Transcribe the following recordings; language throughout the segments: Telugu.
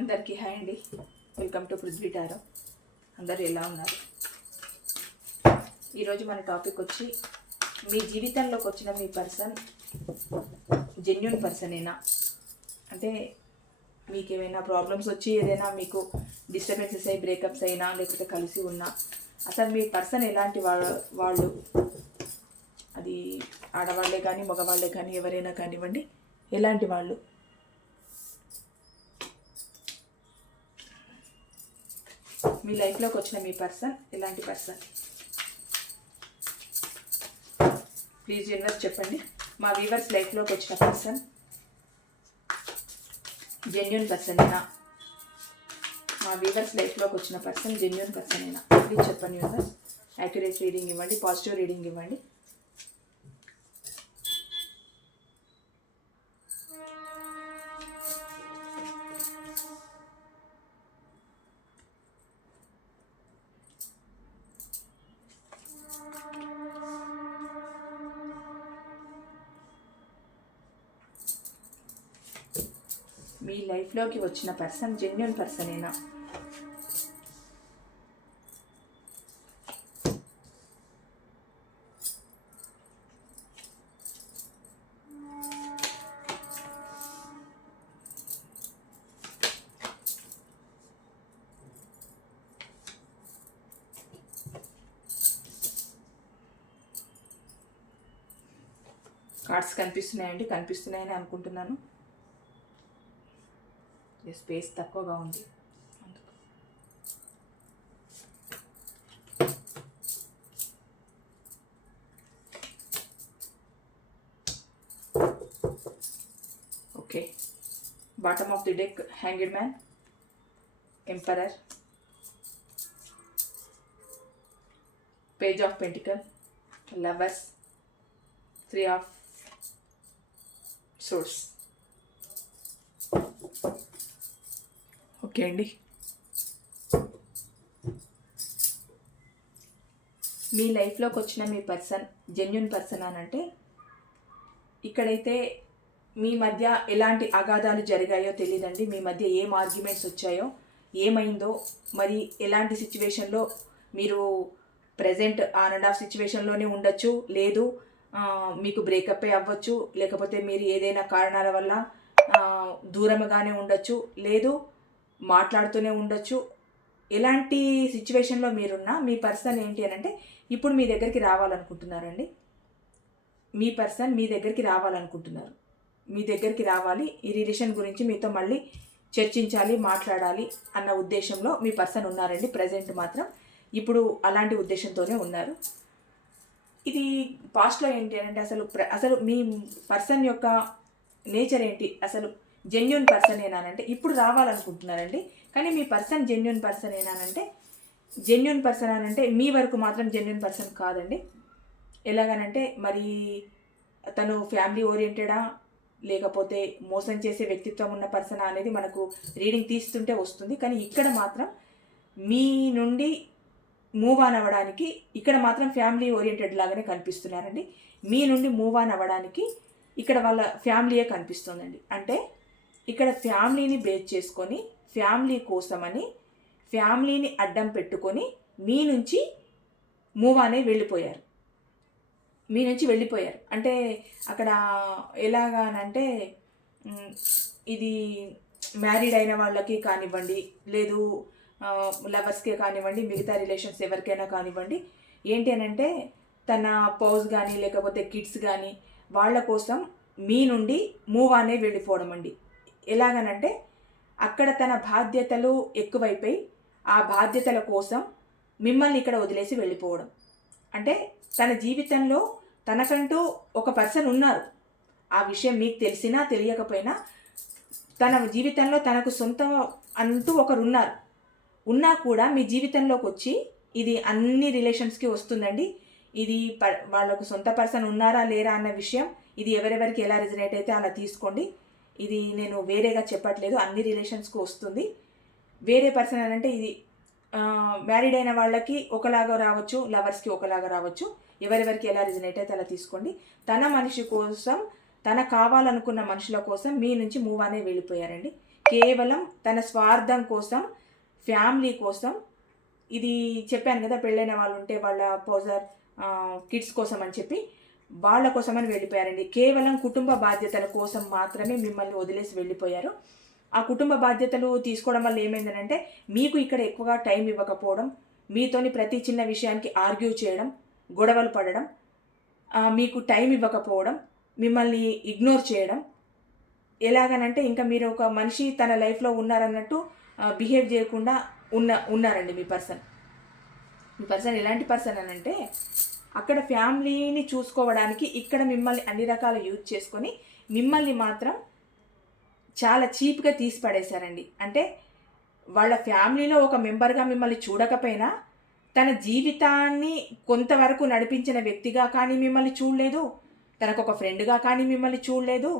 అందరికీ హాయ్ అండి. Welcome to Prithvi tarot. అందరూ ఎలా ఉన్నారు? ఈరోజు మన టాపిక్ వచ్చి, మీ జీవితంలోకి వచ్చిన మీ పర్సన్ జెన్యూన్ పర్సనేనా? అంటే మీకు ఏమైనా ప్రాబ్లమ్స్ వచ్చి ఏదైనా మీకు డిస్టర్బెన్సెస్ అయ్యి బ్రేకప్స్ అయినా లేకపోతే కలిసి ఉన్నా, అసలు మీ పర్సన్ ఎలాంటి వాళ్ళు అది ఆడవాళ్లే కానీ మగవాళ్లే కానీ ఎవరైనా కానివ్వండి, ఎలాంటి వాళ్ళు? మీ లైఫ్లోకి వచ్చిన మీ పర్సన్ ఎలాంటి పర్సన్? ప్లీజ్ యూనివర్స్ చెప్పండి. మా వ్యూవర్స్ లైఫ్లోకి వచ్చిన పర్సన్ జెన్యూన్ పర్సనేనా? మా వ్యూవర్స్ లైఫ్లోకి వచ్చిన పర్సన్ జెన్యూన్ పర్సనేనా? ప్లీజ్ చెప్పండి యూనివర్స్. యాక్యురేట్ రీడింగ్ ఇవ్వండి, పాజిటివ్ రీడింగ్ ఇవ్వండి. మీ లైఫ్లోకి వచ్చిన పర్సన్ జెన్యూన్ పర్సనేనా? కార్డ్స్ కనిపిస్తున్నాయండి, కనిపిస్తున్నాయని అనుకుంటున్నాను. స్పేస్ తక్కువగా ఉంది అందుకు. Okay, bottom of the deck hanged man, emperor, page of pentacle, lovers, 3 of swords. Okay అండి, మీ లైఫ్లోకి వచ్చిన మీ పర్సన్ జెన్యూన్ పర్సన్ అనంటే, ఇక్కడైతే మీ మధ్య ఎలాంటి అగాధాలు జరిగాయో తెలియదండి. మీ మధ్య ఏం ఆర్గ్యుమెంట్స్ వచ్చాయో, ఏమైందో, మరి ఎలాంటి సిచ్యువేషన్లో మీరు ప్రజెంట్ ఆన్ అండ్ ఆఫ్ సిచ్యువేషన్లోనే ఉండొచ్చు, లేదు మీకు బ్రేకప్ అవ్వచ్చు, లేకపోతే మీరు ఏదైనా కారణాల వల్ల దూరంగానే ఉండొచ్చు, లేదు మాట్లాడుతూనే ఉండొచ్చు. ఎలాంటి సిచ్యువేషన్లో మీరున్నా మీ పర్సన్ ఏంటి అని అంటే, ఇప్పుడు మీ దగ్గరికి రావాలనుకుంటున్నారండి. మీ పర్సన్ మీ దగ్గరికి రావాలనుకుంటున్నారు. మీ దగ్గరికి రావాలి, ఈ రిలేషన్ గురించి మీతో మళ్ళీ చర్చించాలి, మాట్లాడాలి అన్న ఉద్దేశంలో మీ పర్సన్ ఉన్నారండి. ప్రజెంట్ మాత్రం ఇప్పుడు అలాంటి ఉద్దేశంతోనే ఉన్నారు. ఇది పాస్ట్లో ఏంటి అంటే, అసలు మీ పర్సన్ యొక్క నేచర్ ఏంటి, అసలు జెన్యూన్ పర్సన్ ఏనానంటే ఇప్పుడు రావాలనుకుంటున్నారండి. కానీ మీ పర్సన్ జెన్యూన్ పర్సన్ ఏనానంటే, జెన్యూన్ పర్సన్ అనంటే మీ వరకు మాత్రం జెన్యూన్ పర్సన్ కాదండి. ఎలాగనంటే, మరి తను ఫ్యామిలీ ఓరియంటెడా లేకపోతే మోసం చేసే వ్యక్తిత్వం ఉన్న పర్సన్ అనేది మనకు రీడింగ్ తీస్తుంటే వస్తుంది. కానీ ఇక్కడ మాత్రం మీ నుండి మూవ్ ఆన్ అవ్వడానికి ఇక్కడ మాత్రం ఫ్యామిలీ ఓరియంటెడ్ లాగానే కనిపిస్తున్నారండి. మీ నుండి మూవ్ ఆన్ అవ్వడానికి ఇక్కడ వాళ్ళ ఫ్యామిలీయే కనిపిస్తుందండి. అంటే ఇక్కడ ఫ్యామిలీని బేస్ చేసుకొని, ఫ్యామిలీ కోసమని ఫ్యామిలీని అడ్డం పెట్టుకొని మీ నుంచి మూవ్ అనే వెళ్ళిపోయారు. మీ నుంచి వెళ్ళిపోయారు అంటే అక్కడ ఎలాగానంటే, ఇది మ్యారీడ్ అయిన వాళ్ళకి కానివ్వండి, లేదు లవర్స్కే కానివ్వండి, మిగతా రిలేషన్స్ ఎవరికైనా కానివ్వండి, ఏంటి అని అంటే తన పౌజ్ కానీ లేకపోతే కిడ్స్ కానీ వాళ్ళ కోసం మీ నుండి మూవ్ అనే వెళ్ళిపోవడం అండి. ఎలాగనంటే అక్కడ తన బాధ్యతలు ఎక్కువైపోయి ఆ బాధ్యతల కోసం మిమ్మల్ని ఇక్కడ వదిలేసి వెళ్ళిపోవడం. అంటే తన జీవితంలో తనకంటూ ఒక పర్సన్ ఉన్నారు. ఆ విషయం మీకు తెలిసినా తెలియకపోయినా తన జీవితంలో తనకు సొంత అంటూ ఒకరు ఉన్నా కూడా మీ జీవితంలోకి వచ్చి, ఇది అన్ని రిలేషన్స్కి వస్తుందండి. ఇది వాళ్ళకు సొంత పర్సన్ ఉన్నారా లేరా అన్న విషయం, ఇది ఎవరెవరికి ఎలా రిజనేట్ అయితే అలా తీసుకోండి. ఇది నేను వేరేగా చెప్పట్లేదు, అన్ని రిలేషన్స్కి వస్తుంది. వేరే పర్సన్ అని అంటే ఇది మ్యారీడ్ అయిన వాళ్ళకి ఒకలాగా రావచ్చు, లవర్స్కి ఒకలాగా రావచ్చు. ఎవరెవరికి ఎలా రిజనేట్ అయితే అలా తీసుకోండి. తన మనిషి కోసం, తన కావాలనుకున్న మనుషుల కోసం మీ నుంచి మూవ్ అనే వెళ్ళిపోయారండి. కేవలం తన స్వార్థం కోసం, ఫ్యామిలీ కోసం, ఇది చెప్పాను కదా పెళ్ళైన వాళ్ళు ఉంటే వాళ్ళ పోజర్ కిడ్స్ కోసం అని చెప్పి వాళ్ళ కోసమని వెళ్ళిపోయారండి. కేవలం కుటుంబ బాధ్యతల కోసం మాత్రమే మిమ్మల్ని వదిలేసి వెళ్ళిపోయారు. ఆ కుటుంబ బాధ్యతలు తీసుకోవడం వల్ల ఏమైందనంటే మీకు ఇక్కడ ఎక్కువగా టైం ఇవ్వకపోవడం, మీతోని ప్రతి చిన్న విషయానికి ఆర్గ్యూ చేయడం, గొడవలు పడడం, మీకు టైం ఇవ్వకపోవడం, మిమ్మల్ని ఇగ్నోర్ చేయడం. ఎలాగనంటే ఇంకా మీరు ఒక మనిషి తన లైఫ్లో ఉన్నారన్నట్టు బిహేవ్ చేయకుండా ఉన్నారండి మీ పర్సన్. మీ పర్సన్ ఎలాంటి పర్సన్ అని అంటే అక్కడ ఫ్యామిలీని చూసుకోవడానికి ఇక్కడ మిమ్మల్ని అన్ని రకాల యూజ్ చేసుకొని మిమ్మల్ని మాత్రం చాలా చీప్గా తీసి పడేశారండి. అంటే వాళ్ళ ఫ్యామిలీలో ఒక మెంబర్గా మిమ్మల్ని చూడకపోయినా తన జీవితాన్ని కొంతవరకు నడిపించిన వ్యక్తిగా కానీ మిమ్మల్ని చూడలేదు, తనకు ఒక ఫ్రెండ్గా కానీ మిమ్మల్ని చూడలేదు,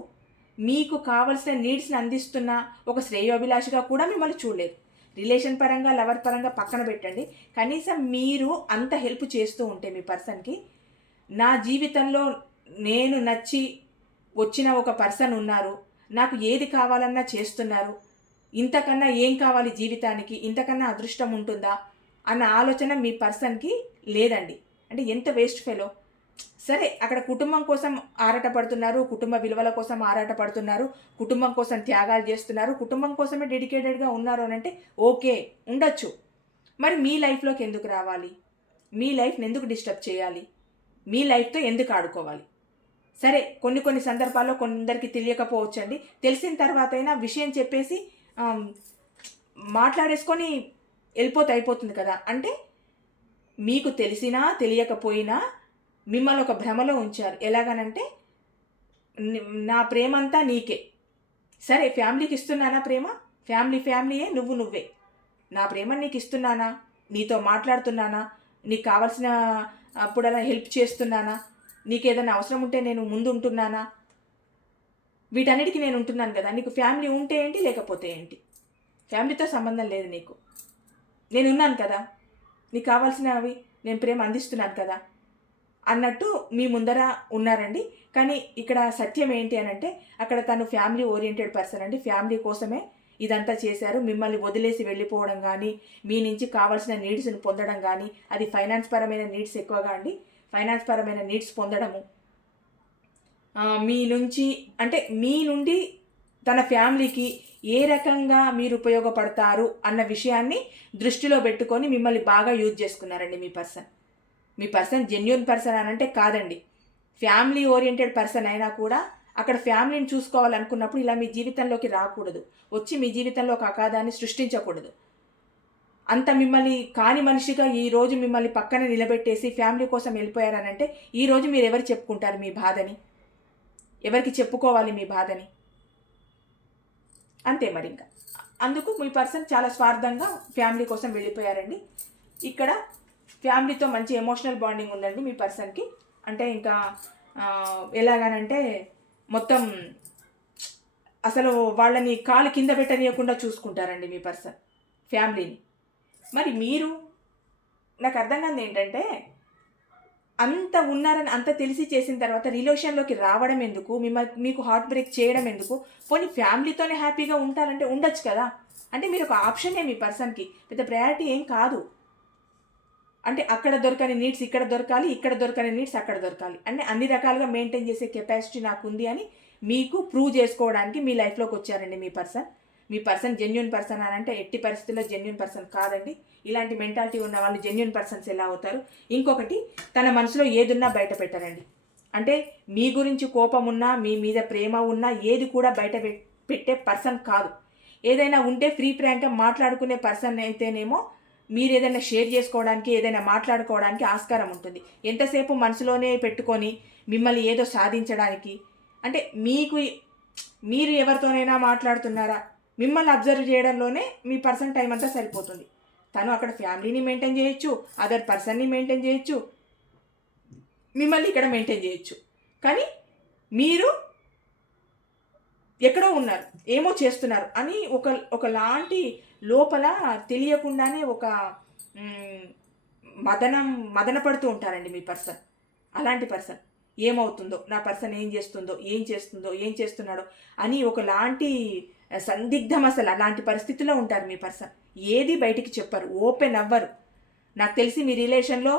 మీకు కావలసిన నీడ్స్ని అందిస్తున్న ఒక శ్రేయోభిలాషిగా కూడా మిమ్మల్ని చూడలేదు. రిలేషన్ పరంగా, లవర్ పరంగా పక్కన పెట్టండి, కనీసం మీరు అంత హెల్ప్ చేస్తూ ఉంటే మీ పర్సన్కి, నా జీవితంలో నేను నచ్చి వచ్చిన ఒక పర్సన్ ఉన్నారు, నాకు ఏది కావాలన్నా చేస్తున్నారు, ఇంతకన్నా ఏం కావాలి జీవితానికి, ఇంతకన్నా అదృష్టం ఉంటుందా అన్న ఆలోచన మీ పర్సన్కి లేదండి. అంటే ఎంత వేస్ట్ ఫెలో. సరే అక్కడ కుటుంబం కోసం ఆరాటపడుతున్నారు, కుటుంబ విలువల కోసం ఆరాటపడుతున్నారు, కుటుంబం కోసం త్యాగాలు చేస్తున్నారు, కుటుంబం కోసమే డెడికేటెడ్గా ఉన్నారు అని అంటే ఓకే ఉండొచ్చు. మరి మీ లైఫ్లోకి ఎందుకు రావాలి? మీ లైఫ్ని ఎందుకు డిస్టర్బ్ చేయాలి? మీ లైఫ్తో ఎందుకు ఆడుకోవాలి? సరే కొన్ని సందర్భాల్లో కొందరికి తెలియకపోవచ్చండి, తెలిసిన తర్వాత అయినా విషయం చెప్పేసి మాట్లాడేసుకొని వెళ్ళిపోతే అయిపోతుంది కదా. అంటే మీకు తెలిసినా తెలియకపోయినా మిమ్మల్ని ఒక భ్రమలో ఉంచారు. ఎలాగనంటే నా ప్రేమ అంతా నీకే. సరే ఫ్యామిలీకి ఇస్తున్నానా ప్రేమ? ఫ్యామిలీయే, నువ్వే. నా ప్రేమ నీకు ఇస్తున్నానా? నీతో మాట్లాడుతున్నానా? నీకు కావాల్సిన అప్పుడలా హెల్ప్ చేస్తున్నానా? నీకు ఏదైనా అవసరం ఉంటే నేను ముందు ఉంటున్నానా? వీటన్నిటికీ నేను ఉంటున్నాను కదా. నీకు ఫ్యామిలీ ఉంటే ఏంటి, లేకపోతే ఏంటి? ఫ్యామిలీతో సంబంధం లేదు నీకు. నేను ఉన్నాను కదా, నీకు కావాల్సినవి నేను ప్రేమ అందిస్తున్నాను కదా అన్నట్టు మీ ముందర ఉన్నారండి. కానీ ఇక్కడ సత్యం ఏంటి అని అంటే అక్కడ తను ఫ్యామిలీ ఓరియంటెడ్ పర్సన్ అండి. ఫ్యామిలీ కోసమే ఇదంతా చేశారు. మిమ్మల్ని వదిలేసి వెళ్ళిపోవడం కానీ, మీ నుంచి కావాల్సిన నీడ్స్ని పొందడం కానీ, అది ఫైనాన్స్ పరమైన నీడ్స్ ఎక్కువగా అండి. ఫైనాన్స్ పరమైన నీడ్స్ పొందడము, మీ నుండి తన ఫ్యామిలీకి ఏ రకంగా మీరు ఉపయోగపడతారు అన్న విషయాన్ని దృష్టిలో పెట్టుకొని మిమ్మల్ని బాగా యూజ్ చేసుకున్నారండి మీ పర్సన్. మీ పర్సన్ జెన్యూన్ పర్సన్ అని అంటే కాదండి, ఫ్యామిలీ ఓరియంటెడ్ పర్సన్ అయినా కూడా అక్కడ ఫ్యామిలీని చూసుకోవాలనుకున్నప్పుడు ఇలా మీ జీవితంలోకి రాకూడదు, వచ్చి మీ జీవితంలో ఒక అగాధాన్ని సృష్టించకూడదు. అంత మిమ్మల్ని కాని మనిషిగా ఈరోజు మిమ్మల్ని పక్కన నిలబెట్టేసి ఫ్యామిలీ కోసం వెళ్ళిపోయారనంటే ఈరోజు మీరు ఎవరు చెప్పుకుంటారు మీ బాధని? ఎవరికి చెప్పుకోవాలి మీ బాధని? అంతే మరి. ఇంకా అందుకు మీ పర్సన్ చాలా స్వార్థంగా ఫ్యామిలీ కోసం వెళ్ళిపోయారండి. ఇక్కడ ఫ్యామిలీతో మంచి ఎమోషనల్ బాండింగ్ ఉందండి మీ పర్సన్కి. అంటే ఇంకా ఎలాగనంటే మొత్తం అసలు వాళ్ళని కాలు కింద పెట్టనీయకుండా చూసుకుంటారండి మీ పర్సన్ ఫ్యామిలీని. మరి మీరు, నాకు అర్థం కాదు ఏంటంటే అంత ఉన్నారని అంత తెలిసి చేసిన తర్వాత రిలేషన్లోకి రావడం ఎందుకు? మీకు హార్ట్ బ్రేక్ చేయడం ఎందుకు? పోనీ ఫ్యామిలీతోనే హ్యాపీగా ఉంటారంటే ఉండొచ్చు కదా. అంటే మీరు ఒక ఆప్షనే మీ పర్సన్కి, పెద్ద ప్రయారిటీ ఏం కాదు. అంటే అక్కడ దొరకని నీడ్స్ ఇక్కడ దొరకాలి, ఇక్కడ దొరకని నీడ్స్ అక్కడ దొరకాలి, అంటే అన్ని రకాలుగా మెయింటైన్ చేసే కెపాసిటీ నాకు ఉంది అని మీకు ప్రూవ్ చేసుకోవడానికి మీ లైఫ్లోకి వచ్చారండి మీ పర్సన్. మీ పర్సన్ జెన్యూన్ పర్సన్ అని అంటే ఎట్టి పరిస్థితుల్లో జెన్యూన్ పర్సన్ కాదండి. ఇలాంటి మెంటాలిటీ ఉన్న వాళ్ళు జెన్యూన్ పర్సన్స్ ఎలా అవుతారు? ఇంకొకటి, తన మనసులో ఏదున్నా బయట పెట్టరండి. అంటే మీ గురించి కోపం ఉన్నా, మీ మీద ప్రేమ ఉన్నా ఏది కూడా బయట పెట్టే పర్సన్ కాదు. ఏదైనా ఉంటే ఫ్రీ ఫ్రాంక్గా మాట్లాడుకునే పర్సన్ అయితేనేమో మీరు ఏదైనా షేర్ చేసుకోవడానికి, ఏదైనా మాట్లాడుకోవడానికి ఆస్కారం ఉంటుంది. ఎంతసేపు మనసులోనే పెట్టుకొని మిమ్మల్ని ఏదో సాధించడానికి, అంటే మీరు ఎవరితోనైనా మాట్లాడుతున్నారా, మిమ్మల్ని అబ్జర్వ్ చేయడంలోనే మీ పర్సన్ టైం అంతా సరిపోతుంది. తను అక్కడ ఫ్యామిలీని మెయింటైన్ చేయొచ్చు, అదర్ పర్సన్ని మెయింటైన్ చేయొచ్చు, మిమ్మల్ని ఇక్కడ మెయింటైన్ చేయొచ్చు. కానీ మీరు ఎక్కడో ఉన్నారు, ఏమో చేస్తున్నారు అని ఒకలాంటి లోపల తెలియకుండానే ఒక మదన పడుతూ ఉంటారండి మీ పర్సన్. అలాంటి పర్సన్ ఏమవుతుందో, నా పర్సన్ ఏం చేస్తుందో, ఏం చేస్తున్నాడో అని ఒకలాంటి సందిగ్ధం, అసలు అలాంటి పరిస్థితుల్లో ఉంటారు మీ పర్సన్. ఏది బయటికి చెప్పరు, ఓపెన్ అవ్వరు. నాకు తెలిసి మీ రిలేషన్లో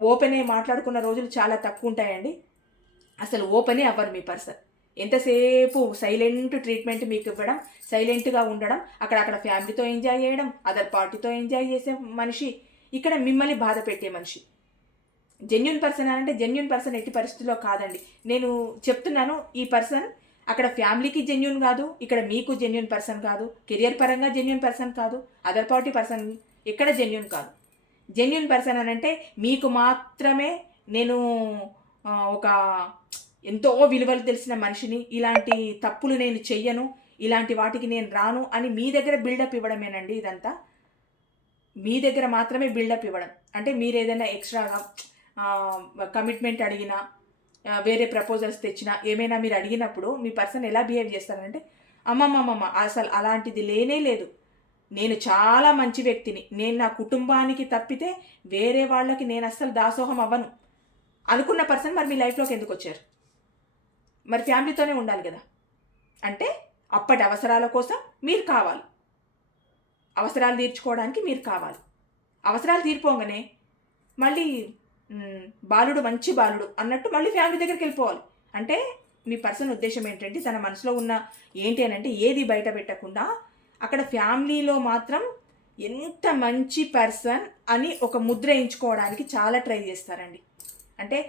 ఓపెన్ అయ్యి మాట్లాడుకున్న రోజులు చాలా తక్కువ ఉంటాయండి. అసలు ఓపెనే అవ్వరు మీ పర్సన్. ఎంతసేపు సైలెంట్ ట్రీట్మెంట్ మీకు ఇవ్వడం, సైలెంట్గా ఉండడం, అక్కడ ఫ్యామిలీతో ఎంజాయ్ చేయడం, అదర్ పార్టీతో ఎంజాయ్ చేసే మనిషి, ఇక్కడ మిమ్మల్ని బాధ పెట్టే మనిషి. జెన్యూన్ పర్సన్ అంటే జెన్యూన్ పర్సన్ ఎట్టి పరిస్థితుల్లో కాదండి. నేను చెప్తున్నాను, ఈ పర్సన్ అక్కడ ఫ్యామిలీకి జెన్యూన్ కాదు, ఇక్కడ మీకు జెన్యూన్ పర్సన్ కాదు, కెరియర్ పరంగా జెన్యూన్ పర్సన్ కాదు, అదర్ పార్టీ పర్సన్ ఎక్కడ జెన్యూన్ కాదు. జెన్యూన్ పర్సన్ అని అంటే మీకు మాత్రమే నేను ఒక ఎంతో విలువలు తెలిసిన మనిషిని, ఇలాంటి తప్పులు నేను చెయ్యను, ఇలాంటి వాటికి నేను రాను అని మీ దగ్గర బిల్డప్ ఇవ్వడమేనండి ఇదంతా. మీ దగ్గర మాత్రమే బిల్డప్ ఇవ్వడం. అంటే మీరు ఏదైనా ఎక్స్ట్రాగా కమిట్మెంట్ అడిగినా, వేరే ప్రపోజల్స్ తెచ్చినా, ఏమైనా మీరు అడిగినప్పుడు మీ పర్సన్ ఎలా బిహేవ్ చేస్తారంటే, అమ్మమ్మమ్మ అసలు అలాంటిది లేనే లేదు, నేను చాలా మంచి వ్యక్తిని, నేను నా కుటుంబానికి తప్పితే వేరే వాళ్ళకి నేను అస్సలు దాసోహం అవ్వను అనుకున్న పర్సన్ మరి మీ లైఫ్లోకి ఎందుకు వచ్చారు? మరి ఫ్యామిలీతోనే ఉండాలి కదా. అంటే అప్పటి అవసరాల కోసం మీరు కావాలి, అవసరాలు తీర్చుకోవడానికి మీరు కావాలి. అవసరాలు తీరిపోగానే మళ్ళీ బాలుడు మంచి బాలుడు అన్నట్టు మళ్ళీ ఫ్యామిలీ దగ్గరికి వెళ్ళిపోవాలి. అంటే మీ పర్సన్ ఉద్దేశం ఏంటంటే, తన మనసులో ఉన్న ఏంటి అని అంటే, ఏది బయట పెట్టకుండా అక్కడ ఫ్యామిలీలో మాత్రం ఎంత మంచి పర్సన్ అని ఒక ముద్ర వేయించుకోవడానికి చాలా ట్రై చేస్తారండి. అంటే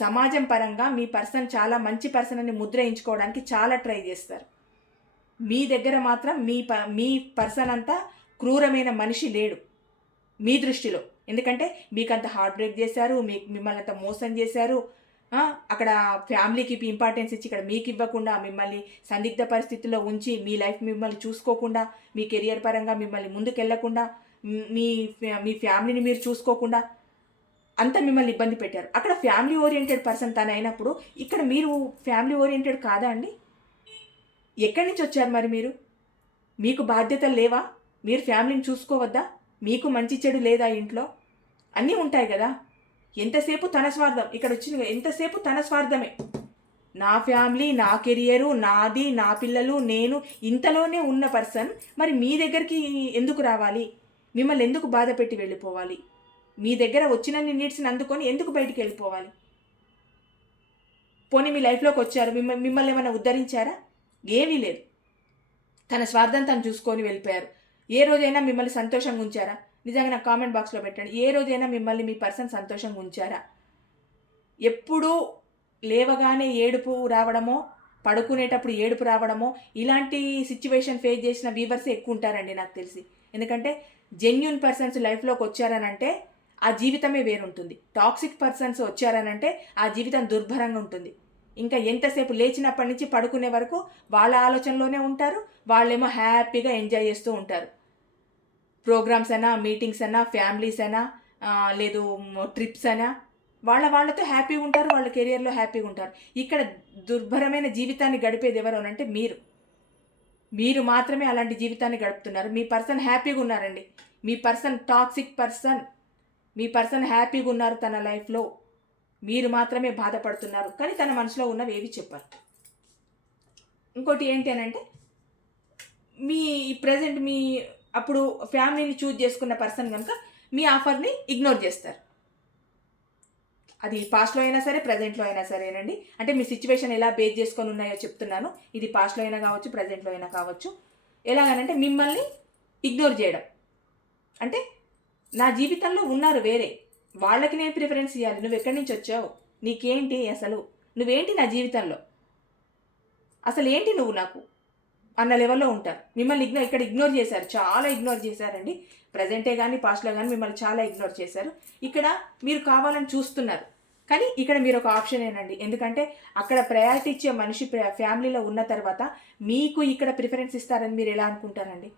సమాజం పరంగా మీ పర్సన్ చాలా మంచి పర్సన్ అని ముద్ర వేయించుకోవడానికి చాలా ట్రై చేస్తారు. మీ దగ్గర మాత్రం మీ పర్సన్ అంతా క్రూరమైన మనిషి లేడు మీ దృష్టిలో. ఎందుకంటే మీకు అంత హార్ట్ బ్రేక్ చేశారు, మిమ్మల్ని అంత మోసం చేశారు. అక్కడ ఫ్యామిలీకి ఇంపార్టెన్స్ ఇచ్చి ఇక్కడ మీకు ఇవ్వకుండా, మిమ్మల్ని సందిగ్ధ పరిస్థితుల్లో ఉంచి, మీ లైఫ్ మిమ్మల్ని చూసుకోకుండా, మీ కెరియర్ పరంగా మిమ్మల్ని ముందుకెళ్లకుండా, మీ ఫ్యామిలీని మీరు చూసుకోకుండా అంతా మిమ్మల్ని ఇబ్బంది పెట్టారు. అక్కడ ఫ్యామిలీ ఓరియంటెడ్ పర్సన్ తను అయినప్పుడు ఇక్కడ మీరు ఫ్యామిలీ ఓరియంటెడ్ కాదా అండి? ఎక్కడి నుంచి వచ్చారు మరి మీరు? మీకు బాధ్యతలు లేవా? మీరు ఫ్యామిలీని చూసుకోవద్దా? మీకు మంచి చెడు లేదా ఇంట్లో? అన్నీ ఉంటాయి కదా. ఎంతసేపు తన స్వార్థం, ఇక్కడ వచ్చింది ఎంతసేపు తన స్వార్థమే. నా ఫ్యామిలీ, నా కెరియరు, నాది, నా పిల్లలు, నేను, ఇంతలోనే ఉన్న పర్సన్ మరి మీ దగ్గరికి ఎందుకు రావాలి? మిమ్మల్ని ఎందుకు బాధ పెట్టి వెళ్ళిపోవాలి? మీ దగ్గర వచ్చినన్ని నీడ్స్ని అందుకొని ఎందుకు బయటికి వెళ్ళిపోవాలి? పోనీ మీ లైఫ్లోకి వచ్చారు, మిమ్మల్ని ఏమైనా ఉద్ధరించారా? ఏమీ లేదు. తన స్వార్థం తను చూసుకొని వెళ్ళిపోయారు. ఏ రోజైనా మిమ్మల్ని సంతోషంగా ఉంచారా? నిజంగా నాకు కామెంట్ బాక్స్లో పెట్టండి. ఏ రోజైనా మిమ్మల్ని మీ పర్సన్ సంతోషంగా ఉంచారా? ఎప్పుడూ లేవగానే ఏడుపు రావడమో, పడుకునేటప్పుడు ఏడుపు రావడమో, ఇలాంటి సిచ్యువేషన్ ఫేస్ చేసిన వీవర్స్ ఎక్కువ ఉంటారండి నాకు తెలిసి. ఎందుకంటే జెన్యూన్ పర్సన్స్ లైఫ్లోకి వచ్చారనంటే ఆ జీవితమే వేరుంటుంది. టాక్సిక్ పర్సన్స్ వచ్చారనంటే ఆ జీవితం దుర్భరంగా ఉంటుంది. ఇంకా ఎంతసేపు లేచినప్పటి నుంచి పడుకునే వరకు వాళ్ళ ఆలోచనలోనే ఉంటారు. వాళ్ళేమో హ్యాపీగా ఎంజాయ్ చేస్తూ ఉంటారు. ప్రోగ్రామ్స్ అయినా, మీటింగ్స్ అయినా, ఫ్యామిలీస్ అయినా, లేదు ట్రిప్స్ అయినా, వాళ్ళతో హ్యాపీగా ఉంటారు, వాళ్ళ కెరియర్లో హ్యాపీగా ఉంటారు. ఇక్కడ దుర్భరమైన జీవితాన్ని గడిపేది ఎవరు అంటే మీరు మాత్రమే అలాంటి జీవితాన్ని గడుపుతున్నారు. మీ పర్సన్ హ్యాపీగా ఉన్నారండి. మీ పర్సన్ టాక్సిక్ పర్సన్, మీ పర్సన్ హ్యాపీగా ఉన్నారు తన లైఫ్లో. మీరు మాత్రమే బాధపడుతున్నారు, కానీ తన మనసులో ఉన్నవి ఏవి చెప్పారు. ఇంకోటి ఏంటి అని అంటే, మీ ప్రజెంట్ మీ అప్పుడు ఫ్యామిలీని చూజ్ చేసుకున్న పర్సన్ కనుక మీ ఆఫర్ని ఇగ్నోర్ చేస్తారు. అది పాస్ట్లో అయినా సరే, ప్రజెంట్లో అయినా సరేనండి. అంటే మీ సిచ్యువేషన్ ఎలా బేస్ చేసుకొని ఉన్నాయో చెప్తున్నాను. ఇది పాస్ట్లో అయినా కావచ్చు, ప్రజెంట్లో అయినా కావచ్చు. ఎలాగనంటే మిమ్మల్ని ఇగ్నోర్ చేయడం. అంటే నా జీవితంలో ఉన్నారు వేరే, వాళ్ళకి నేను ప్రిఫరెన్స్ ఇవ్వాలి. నువ్వు ఎక్కడి నుంచి వచ్చావు, నీకేంటి, అసలు నువ్వేంటి నా జీవితంలో, అసలు ఏంటి నువ్వు నాకు అన్న లెవెల్లో ఉంటారు. మిమ్మల్ని ఇక్కడ ఇగ్నోర్ చేశారు, చాలా ఇగ్నోర్ చేశారండి. ప్రజెంటే కానీ పాస్ట్లో కానీ మిమ్మల్ని చాలా ఇగ్నోర్ చేశారు. ఇక్కడ మీరు కావాలని చూస్తున్నారు, కానీ ఇక్కడ మీరు ఒక ఆప్షన్ ఏనండి. ఎందుకంటే అక్కడ ప్రయారిటీ ఇచ్చే మనిషి ఫ్యామిలీలో ఉన్న తర్వాత మీకు ఇక్కడ ప్రిఫరెన్స్ ఇస్తారని మీరు ఎలా అనుకుంటారండి?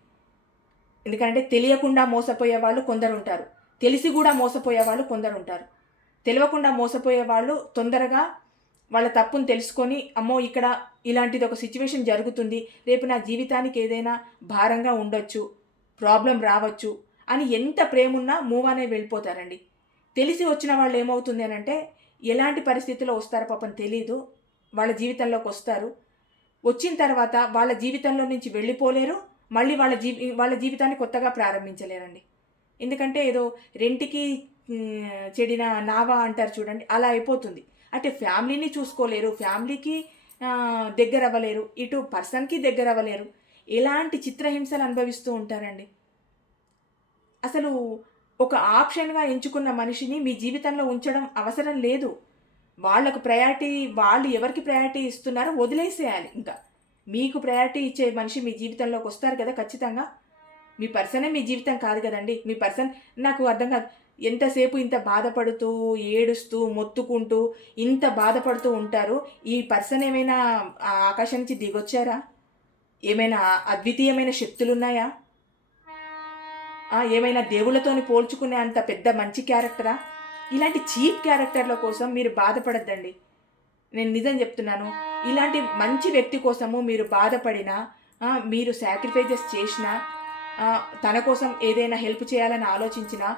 ఎందుకంటే తెలియకుండా మోసపోయే వాళ్ళు కొందరు ఉంటారు, తెలిసి కూడా మోసపోయే వాళ్ళు కొందరు ఉంటారు. తెలియకుండా మోసపోయే వాళ్ళు తొందరగా వాళ్ళ తప్పును తెలుసుకొని, అమ్మో ఇక్కడ ఇలాంటిది ఒక సిచ్యువేషన్ జరుగుతుంది, రేపు నా జీవితానికి ఏదైనా భారంగా ఉండొచ్చు, ప్రాబ్లం రావచ్చు అని ఎంత ప్రేమున్నా మూవ్ అనే వెళ్ళిపోతారండి. తెలిసి వచ్చిన వాళ్ళు ఏమవుతుంది అని అంటే, ఎలాంటి పరిస్థితుల్లో వస్తారో పాపం తెలీదు, వాళ్ళ జీవితంలోకి వస్తారు. వచ్చిన తర్వాత వాళ్ళ జీవితంలో నుంచి వెళ్ళిపోలేరు, మళ్ళీ వాళ్ళ జీవితాన్ని కొత్తగా ప్రారంభించలేరండి. ఎందుకంటే ఏదో రెంటికి చెడిన నావా అంటారు చూడండి, అలా అయిపోతుంది. అంటే ఫ్యామిలీని చూసుకోలేరు, ఫ్యామిలీకి దగ్గర అవ్వలేరు, ఇటు పర్సన్కి దగ్గర అవ్వలేరు. ఎలాంటి చిత్రహింసలు అనుభవిస్తూ ఉంటారండి. అసలు ఒక ఆప్షన్గా ఎంచుకున్న మనిషిని మీ జీవితంలో ఉంచడం అవసరం లేదు. వాళ్ళకు ప్రయారిటీ, వాళ్ళు ఎవరికి ప్రయారిటీ ఇస్తున్నారో వదిలేసేయాలి. ఇంకా మీకు ప్రయారిటీ ఇచ్చే మనిషి మీ జీవితంలోకి వస్తారు కదా ఖచ్చితంగా. మీ పర్సనే మీ జీవితం కాదు కదండి. మీ పర్సన్ నాకు అర్థం కాదు, ఎంతసేపు ఇంత బాధపడుతూ ఏడుస్తూ మొత్తుకుంటూ ఇంత బాధపడుతూ ఉంటారు. ఈ పర్సన్ ఏమైనా ఆకాశం నుంచి దిగొచ్చారా? ఏమైనా అద్వితీయమైన శక్తులు ఉన్నాయా? ఏమైనా దేవుళ్ళతోని పోల్చుకునే అంత పెద్ద మంచి క్యారెక్టరా? ఇలాంటి చీప్ క్యారెక్టర్ల కోసం మీరు బాధపడద్దండి. నేను నిజం చెప్తున్నాను. ఇలాంటి మంచి వ్యక్తి కోసము మీరు బాధపడినా, మీరు సాక్రిఫైజెస్ చేసినా, తన కోసం ఏదైనా హెల్ప్ చేయాలని ఆలోచించినా,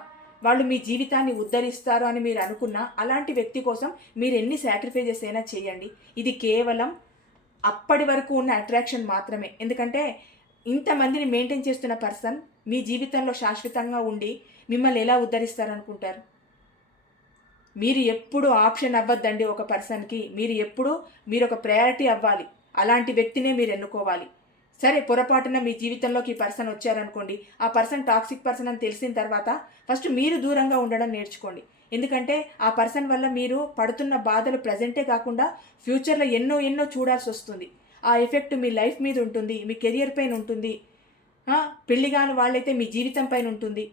వాళ్ళు మీ జీవితాన్ని ఉద్ధరిస్తారు అని మీరు అనుకున్నా, అలాంటి వ్యక్తి కోసం మీరు ఎన్ని సాక్రిఫైజెస్ అయినా చేయండి. ఇది కేవలం అప్పటి వరకు ఉన్న అట్రాక్షన్ మాత్రమే. ఎందుకంటే ఇంతమందిని మెయింటైన్ చేస్తున్న పర్సన్ మీ జీవితంలో శాశ్వతంగా ఉండి మిమ్మల్ని ఎలా ఉద్ధరిస్తారనుకుంటారు? మీరు ఎప్పుడు ఆప్షన్ అవ్వద్దండి ఒక పర్సన్కి. మీరు ఒక ప్రయారిటీ అవ్వాలి. అలాంటి వ్యక్తినే మీరు ఎన్నుకోవాలి. సరే, పొరపాటున మీ జీవితంలోకి ఈ పర్సన్ వచ్చారనుకోండి, ఆ పర్సన్ టాక్సిక్ పర్సన్ అని తెలిసిన తర్వాత ఫస్ట్ మీరు దూరంగా ఉండడం నేర్చుకోండి. ఎందుకంటే ఆ పర్సన్ వల్ల మీరు పడుతున్న బాధలు ప్రజెంటే కాకుండా ఫ్యూచర్లో ఎన్నో చూడాల్సి వస్తుంది. ఆ ఎఫెక్ట్ మీ లైఫ్ మీద ఉంటుంది, మీ కెరియర్ పైన ఉంటుంది, పెళ్లి కాని వాళ్ళైతే మీ జీవితం పైన ఉంటుంది.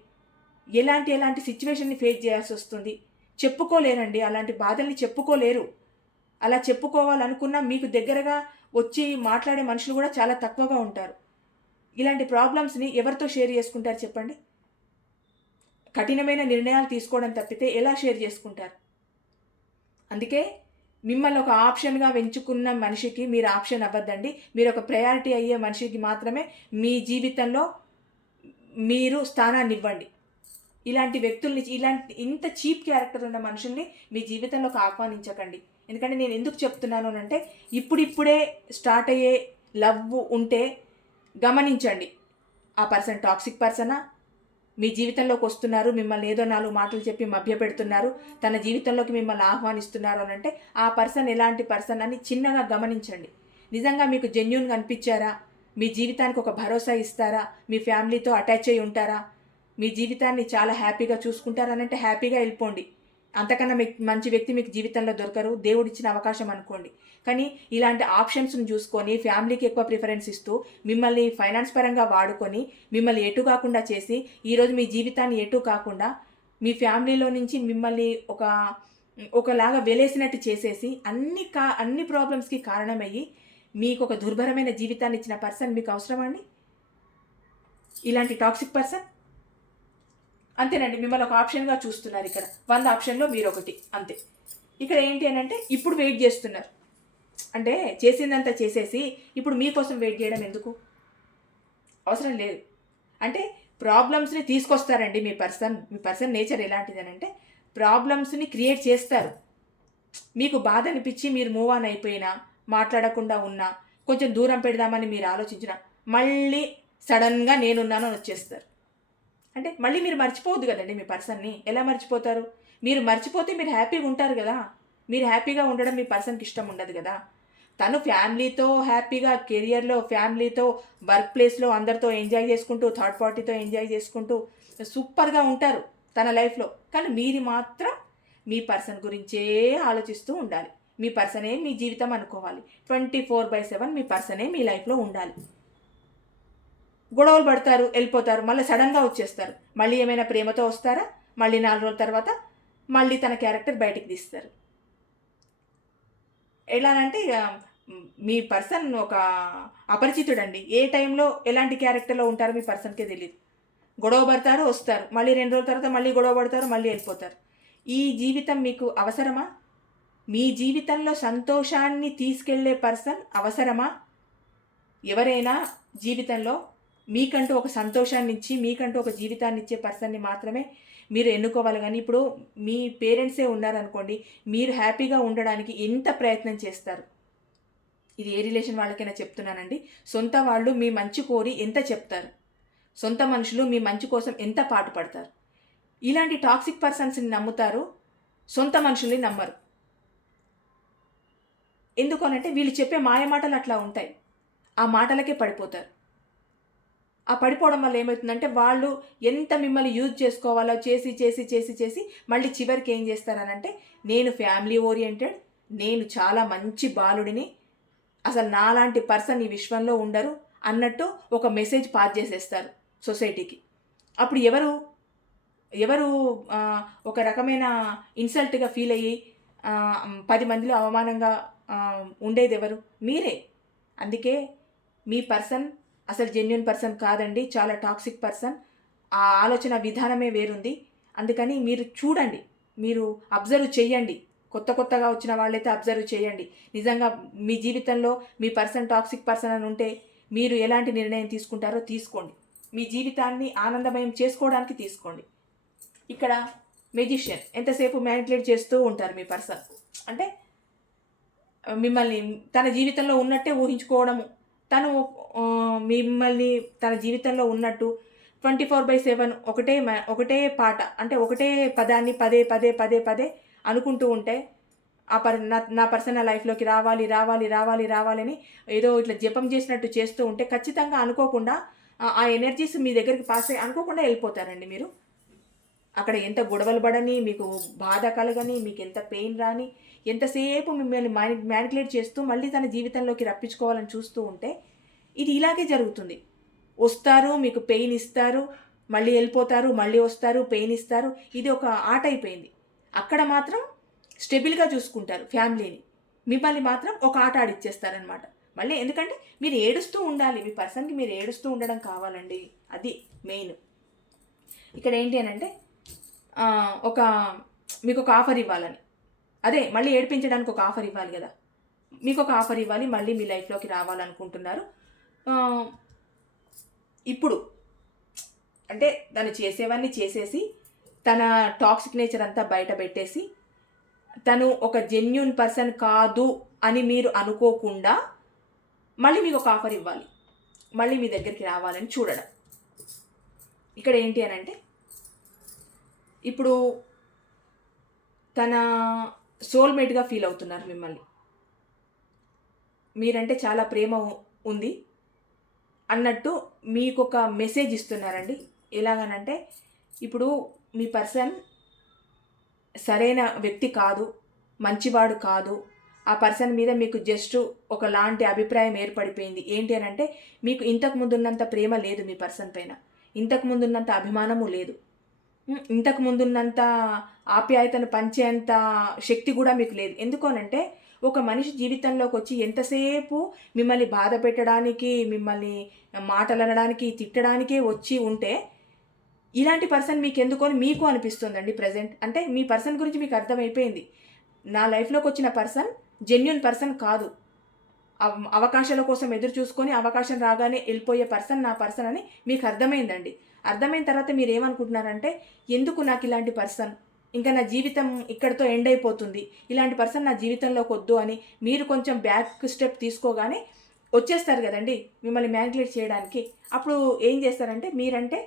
ఎలాంటి సిచ్యువేషన్ని ఫేస్ చేయాల్సి వస్తుంది. చెప్పుకోలేరండి, అలాంటి బాధల్ని చెప్పుకోలేరు. అలా చెప్పుకోవాలనుకున్నా మీకు దగ్గరగా వచ్చి మాట్లాడే మనుషులు కూడా చాలా తక్కువగా ఉంటారు. ఇలాంటి ప్రాబ్లమ్స్ని ఎవరితో షేర్ చేసుకుంటారు చెప్పండి? కఠినమైన నిర్ణయాలు తీసుకోవడం తప్పితే ఎలా షేర్ చేసుకుంటారు? అందుకే మిమ్మల్ని ఒక ఆప్షన్గా ఎంచుకున్న మనిషికి మీరు ఆప్షన్ అవ్వద్దండి. మీరు ఒక ప్రయారిటీ అయ్యే మనిషికి మాత్రమే మీ జీవితంలో మీరు స్థానాన్ని ఇవ్వండి. ఇలాంటి వ్యక్తుల్ని, ఇంత చీప్ క్యారెక్టర్ ఉన్న మనుషుల్ని మీ జీవితంలోకి ఆహ్వానించకండి. ఎందుకంటే నేను ఎందుకు చెప్తున్నాను అంటే, ఇప్పుడిప్పుడే స్టార్ట్ అయ్యే లవ్ ఉంటే గమనించండి. ఆ పర్సన్ టాక్సిక్ పర్సనా? మీ జీవితంలోకి వస్తున్నారు, మిమ్మల్ని ఏదో 4 మాటలు చెప్పి మభ్యపెడుతున్నారు, తన జీవితంలోకి మిమ్మల్ని ఆహ్వానిస్తున్నారు అని అంటే ఆ పర్సన్ ఎలాంటి పర్సన్ అని చిన్నగా గమనించండి. నిజంగా మీకు జెన్యూన్గా అనిపించారా? మీ జీవితానికి ఒక భరోసా ఇస్తారా? మీ ఫ్యామిలీతో అటాచ్ అయి ఉంటారా? మీ జీవితాన్ని చాలా హ్యాపీగా చూసుకుంటారనంటే హ్యాపీగా వెళ్ళిపోండి. అంతకన్నా మీకు మంచి వ్యక్తి మీకు జీవితంలో దొరకరు, దేవుడిచ్చిన అవకాశం అనుకోండి. కానీ ఇలాంటి ఆప్షన్స్ని చూసుకొని ఫ్యామిలీకి ఎక్కువ ప్రిఫరెన్స్ ఇస్తూ మిమ్మల్ని ఫైనాన్స్ పరంగా వాడుకొని మిమ్మల్ని ఎటు కాకుండా చేసి ఈరోజు మీ జీవితాన్ని ఎటు కాకుండా మీ ఫ్యామిలీలో నుంచి మిమ్మల్ని ఒకలాగా వెలేసినట్టు చేసేసి అన్ని ప్రాబ్లమ్స్కి కారణమయ్యి మీకు ఒక దుర్భరమైన జీవితాన్ని ఇచ్చిన పర్సన్ మీకు అవసరమా అండి? ఇలాంటి టాక్సిక్ పర్సన్ అంతేనండి. మిమ్మల్ని ఒక ఆప్షన్గా చూస్తున్నారు. ఇక్కడ 100 ఆప్షన్లో మీరు ఒకటి, అంతే. ఇక్కడ ఏంటి అని అంటే ఇప్పుడు వెయిట్ చేస్తున్నారు. అంటే చేసిందంతా చేసేసి ఇప్పుడు మీకోసం వెయిట్ చేయడం ఎందుకు? అవసరం లేదు. అంటే ప్రాబ్లమ్స్ని తీసుకొస్తారండి మీ పర్సన్ నేచర్ ఎలాంటిది అని అంటే ప్రాబ్లమ్స్ని క్రియేట్ చేస్తారు. మీకు బాధ అనిపించి మీరు మూవ్ ఆన్ అయిపోయినా, మాట్లాడకుండా ఉన్నా, కొంచెం దూరం పెడదామని మీరు ఆలోచించినా మళ్ళీ సడన్గా నేనున్నాను అని వచ్చేస్తారు. అంటే మళ్ళీ మీరు మర్చిపోవద్దు కదండి మీ పర్సన్ని. ఎలా మర్చిపోతారు? మీరు మర్చిపోతే మీరు హ్యాపీగా ఉంటారు కదా. మీరు హ్యాపీగా ఉండడం మీ పర్సన్కి ఇష్టం ఉండదు కదా. తను ఫ్యామిలీతో హ్యాపీగా, కెరియర్లో ఫ్యామిలీతో, వర్క్ ప్లేస్లో అందరితో ఎంజాయ్ చేసుకుంటూ, థర్డ్ పార్టీతో ఎంజాయ్ చేసుకుంటూ సూపర్గా ఉంటారు తన లైఫ్లో. కానీ మీరు మాత్రం మీ పర్సన్ గురించే ఆలోచిస్తూ ఉండాలి. మీ పర్సనే మీ జీవితం అనుకోవాలి. 24/7 మీ పర్సనే మీ లైఫ్లో ఉండాలి. గొడవలు పడతారు, వెళ్ళిపోతారు, మళ్ళీ సడన్గా వచ్చేస్తారు. మళ్ళీ ఏమైనా ప్రేమతో వస్తారా? మళ్ళీ 4 రోజుల తర్వాత మళ్ళీ తన క్యారెక్టర్ బయటికి తీస్తారు. ఎలానంటే మీ పర్సన్ ఒక అపరిచితుడండి. ఏ టైంలో ఎలాంటి క్యారెక్టర్లో ఉంటారో మీ పర్సన్కే తెలియదు. గొడవ పడతారు, వస్తారు, మళ్ళీ 2 రోజుల తర్వాత మళ్ళీ గొడవ పడతారు, మళ్ళీ వెళ్ళిపోతారు. ఈ జీవితం మీకు అవసరమా? మీ జీవితంలో సంతోషాన్ని తీసుకెళ్లే పర్సన్ అవసరమా? ఎవరైనా జీవితంలో మీకంటూ ఒక సంతోషాన్ని ఇచ్చి, మీకంటూ ఒక జీవితాన్ని ఇచ్చే పర్సన్ని మాత్రమే మీరు ఎన్నుకోవాలి. కానీ ఇప్పుడు మీ పేరెంట్సే ఉన్నారనుకోండి, మీరు హ్యాపీగా ఉండడానికి ఎంత ప్రయత్నం చేస్తారు? ఇది ఏ రిలేషన్ వాళ్ళకైనా చెప్తున్నానండి. సొంత వాళ్ళు మీ మంచి కోరి ఎంత చెప్తారు, సొంత మనుషులు మీ మంచి కోసం ఎంత పాటుపడతారు. ఇలాంటి టాక్సిక్ పర్సన్స్ని నమ్ముతారు, సొంత మనుషుల్ని నమ్మరు. ఎందుకనంటే వీళ్ళు చెప్పే మాయ మాటలు అట్లా ఉంటాయి. ఆ మాటలకే పడిపోతారు. ఆ పడిపోవడం వల్ల ఏమవుతుందంటే వాళ్ళు ఎంత మిమ్మల్ని యూజ్ చేసుకోవాలో చేసి చేసి చేసి చేసి మళ్ళీ చివరికి ఏం చేస్తారనంటే, నేను ఫ్యామిలీ ఓరియంటెడ్, నేను చాలా మంచి బాలుడిని, అసలు నాలాంటి పర్సన్ ఈ విశ్వంలో ఉండరు అన్నట్టు ఒక మెసేజ్ పాస్ చేసేస్తారు సొసైటీకి. అప్పుడు ఎవరు ఒక రకమైన ఇన్సల్ట్గా ఫీల్ అయ్యి 10 మందిలో అవమానంగా ఉండేది ఎవరు? మీరే. అందుకే మీ పర్సన్ అసలు జెన్యూన్ పర్సన్ కాదండి, చాలా టాక్సిక్ పర్సన్. ఆ ఆలోచన విధానమే వేరుంది. అందుకని మీరు చూడండి, మీరు అబ్జర్వ్ చేయండి. కొత్తగా వచ్చిన వాళ్ళైతే అబ్జర్వ్ చేయండి. నిజంగా మీ జీవితంలో మీ పర్సన్ టాక్సిక్ పర్సన్ అని ఉంటే మీరు ఎలాంటి నిర్ణయం తీసుకుంటారో తీసుకోండి. మీ జీవితాన్ని ఆనందమయం చేసుకోవడానికి తీసుకోండి. ఇక్కడ మెజిషియన్ ఎంతసేపు మ్యానిపులేట్ చేస్తూ ఉంటారు మీ పర్సన్. అంటే మిమ్మల్ని తన జీవితంలో ఉన్నట్టే ఊహించుకోవడము, తను మిమ్మల్ని తన జీవితంలో ఉన్నట్టు 24/7 ఒకటే పాట, అంటే ఒకటే పదాన్ని పదే పదే పదే పదే అనుకుంటూ ఉంటే నా పర్సన్ నా లైఫ్లోకి రావాలి రావాలి రావాలి రావాలని ఏదో ఇట్లా జపం చేసినట్టు చేస్తూ ఉంటే ఖచ్చితంగా అనుకోకుండా ఆ ఎనర్జీస్ మీ దగ్గరికి పాస్ అయ్యి అనుకోకుండా వెళ్ళిపోతారండి మీరు. అక్కడ ఎంత గొడవలు పడని, మీకు బాధ కలగని, మీకు ఎంత పెయిన్ రాని, ఎంతసేపు మిమ్మల్ని మ్యానిపులేట్ చేస్తూ మళ్ళీ తన జీవితంలోకి రప్పించుకోవాలని చూస్తూ ఉంటే ఇది ఇలాగే జరుగుతుంది. వస్తారు, మీకు పెయిన్ ఇస్తారు, మళ్ళీ వెళ్ళిపోతారు, మళ్ళీ వస్తారు, పెయిన్ ఇస్తారు. ఇది ఒక ఆట అయిపోయింది. అక్కడ మాత్రం స్టెబిల్గా చూసుకుంటారు ఫ్యామిలీని, మిమ్మల్ని మాత్రం ఒక ఆట ఆడిచ్చేస్తారనమాట. మళ్ళీ ఎందుకంటే మీరు ఏడుస్తూ ఉండాలి, మీ పర్సన్కి మీరు ఏడుస్తూ ఉండడం కావాలండి. అది మెయిన్. ఇక్కడ ఏంటి అని అంటే మీకు ఒక ఆఫర్ ఇవ్వాలని, అదే మళ్ళీ ఏడిపించడానికి ఒక ఆఫర్ ఇవ్వాలి కదా, మీకు ఒక ఆఫర్ ఇవ్వాలి, మళ్ళీ మీ లైఫ్లోకి రావాలనుకుంటున్నారు. ఇప్పుడు అంటే తను చేసేవన్నీ చేసేసి తన టాక్సిక్ నేచర్ అంతా బయట పెట్టేసి తను ఒక జెన్యూన్ పర్సన్ కాదు అని మీరు అనుకోకుండా మళ్ళీ మీకు ఒక ఆఫర్ ఇవ్వాలి, మళ్ళీ మీ దగ్గరికి రావాలని చూడడం. ఇక్కడ ఏంటి అని అంటే ఇప్పుడు తన సోల్మేట్గా ఫీల్ అవుతున్నారు మిమ్మల్ని, మీరంటే చాలా ప్రేమ ఉంది అన్నట్టు మీకు ఒక మెసేజ్ ఇస్తున్నారండి. ఎలాగనంటే ఇప్పుడు మీ పర్సన్ సరైన వ్యక్తి కాదు, మంచివాడు కాదు, ఆ పర్సన్ మీద మీకు జస్ట్ ఒకలాంటి అభిప్రాయం ఏర్పడిపోయింది. ఏంటి అని అంటే మీకు ఇంతకు ముందున్నంత ప్రేమ లేదు మీ పర్సన్ పైన, ఇంతకు ముందున్నంత అభిమానము లేదు, ఇంతకు ముందున్నంత ఆప్యాయతను పంచేంత శక్తి కూడా మీకు లేదు. ఎందుకోనంటే ఒక మనిషి జీవితంలోకి వచ్చి ఎంతసేపు మిమ్మల్ని బాధ పెట్టడానికి, మిమ్మల్ని మాటలు అనడానికి, తిట్టడానికే వచ్చి ఉంటే ఇలాంటి పర్సన్ మీకు ఎందుకొని మీకు అనిపిస్తుందండి ప్రజెంట్. అంటే మీ పర్సన్ గురించి మీకు అర్థమైపోయింది, నా లైఫ్లోకి వచ్చిన పర్సన్ జెన్యూన్ పర్సన్ కాదు, అవకాశాల కోసం ఎదురు చూసుకొని అవకాశం రాగానే వెళ్ళిపోయే పర్సన్ నా పర్సన్ అని మీకు అర్థమైందండి. అర్థమైన తర్వాత మీరు ఏమనుకుంటున్నారంటే ఎందుకు నాకు ఇలాంటి పర్సన్, ఇంకా నా జీవితం ఇక్కడితో ఎండ్ అయిపోతుంది, ఇలాంటి పర్సన్ నా జీవితంలోకి వద్దు అని మీరు కొంచెం బ్యాక్ స్టెప్ తీసుకోగానే వచ్చేస్తారు కదండి మిమ్మల్ని మ్యానిపులేట్ చేయడానికి. అప్పుడు ఏం చేస్తారంటే మీరంటే